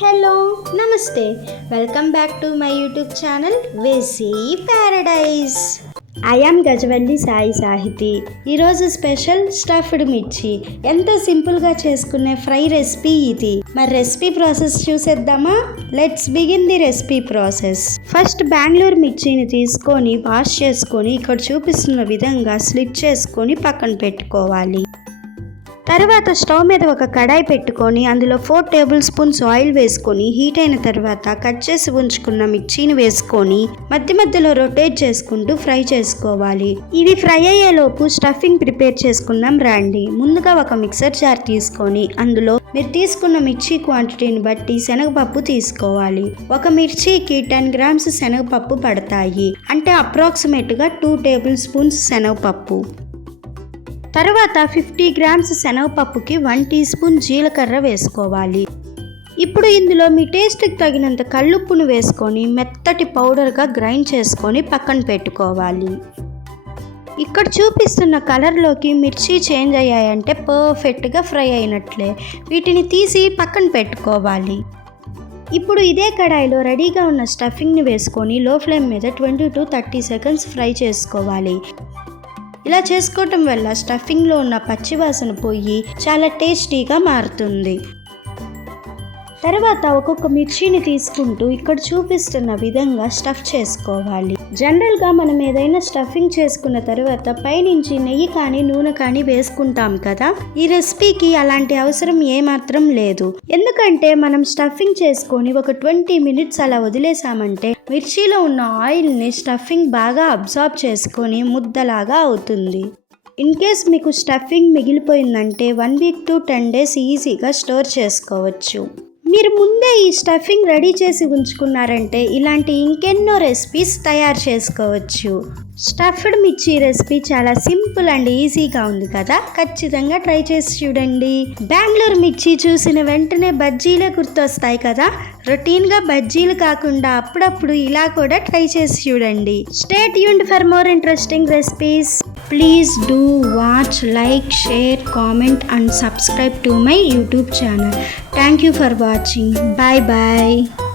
Hello namaste welcome back to my YouTube channel వేసీ paradise. I am Gajavalli Sai Sahithi. ఈరోజు special stuffed మిర్చి. ఎంతో సింపుల్గా చేసుకునే ఫ్రై రెసిపీ ఇది. మరి రెసిపీ ప్రాసెస్ చూసేద్దామా? Let's begin the recipe process. First Bengaluru మిర్చిని తీసుకొని వాష్ చేసుకొని ఇక్కడ చూపిస్తున్న విధంగా స్లిట్ చేసుకొని పక్కన పెట్టుకోవాలి. తర్వాత స్టవ్ మీద ఒక కడాయి పెట్టుకొని అందులో 4 టేబుల్ స్పూన్స్ ఆయిల్ వేసుకొని హీట్ అయిన తర్వాత కట్ చేసి ఉంచుకున్న మిర్చిని వేసుకొని మధ్య మధ్యలో రొటేట్ చేసుకుంటూ ఫ్రై చేసుకోవాలి. ఇవి ఫ్రై అయ్యేలోపు స్టఫింగ్ ప్రిపేర్ చేసుకుందాం రండి. ముందుగా ఒక మిక్సర్ జార్ తీసుకొని అందులో మీరు తీసుకున్న మిర్చి క్వాంటిటీని బట్టి శనగపప్పు తీసుకోవాలి. ఒక మిర్చికి 10 గ్రామ్స్ శనగపప్పు పడతాయి, అంటే అప్రాక్సిమేట్గా 2 టేబుల్ స్పూన్స్ శనగపప్పు. తర్వాత 50 గ్రామ్స్ శనగపప్పుకి 1 టీ స్పూన్ జీలకర్ర వేసుకోవాలి. ఇప్పుడు ఇందులో మీ టేస్ట్కి తగినంత కల్లుప్పును వేసుకొని మెత్తటి పౌడర్గా గ్రైండ్ చేసుకొని పక్కన పెట్టుకోవాలి. ఇక్కడ చూపిస్తున్న కలర్లోకి మిర్చి చేంజ్ అయ్యాయంటే పర్ఫెక్ట్గా ఫ్రై అయినట్లే. వీటిని తీసి పక్కన పెట్టుకోవాలి. ఇప్పుడు ఇదే కడాయిలో రెడీగా ఉన్న స్టఫింగ్ని వేసుకొని లో ఫ్లేమ్ మీద 20 to 30 సెకండ్స్ ఫ్రై చేసుకోవాలి. ఇలా చేసుకోవటం వల్ల స్టఫింగ్లో ఉన్న పచ్చివాసన పోయి చాలా టేస్టీగా మారుతుంది. తర్వాత ఒక్కొక్క మిర్చిని తీసుకుంటూ ఇక్కడ చూపిస్తున్న విధంగా స్టఫ్ చేసుకోవాలి. జనరల్గా మనం ఏదైనా స్టఫింగ్ చేసుకున్న తర్వాత పైనుంచి నెయ్యి కానీ నూనె కానీ వేసుకుంటాం కదా. ఈ రెసిపీకి అలాంటి అవసరం ఏమాత్రం లేదు. ఎందుకంటే మనం స్టఫింగ్ చేసుకొని ఒక 20 మినిట్స్ అలా వదిలేసామంటే మిర్చిలో ఉన్న ఆయిల్ని స్టఫింగ్ బాగా అబ్జార్బ్ చేసుకొని ముద్దలాగా అవుతుంది. ఇన్ కేస్ మీకు స్టఫింగ్ మిగిలిపోయిందంటే 1 week to 10 days ఈజీగా స్టోర్ చేసుకోవచ్చు. మీరు ముందే ఈ స్టఫింగ్ రెడీ చేసి ఉంచుకున్నారంటే ఇలాంటి ఇంకెన్నో రెసిపీస్ తయారు చేసుకోవచ్చు. స్టఫ్డ్ మిర్చి రెసిపీ చాలా సింపుల్ అండ్ ఈజీగా ఉంది కదా. ఖచ్చితంగా ట్రై చేసి చూడండి. బెంగళూరు మిర్చి చూసిన వెంటనే బజ్జీలే గుర్తొస్తాయి కదా. రొటీన్గా బజ్జీలు కాకుండా అప్పుడప్పుడు ఇలా కూడా ట్రై చేసి చూడండి. Stay tuned for more interesting recipes. Please do watch, like, share, comment and subscribe to my YouTube channel. Thank you for watching. Bye bye.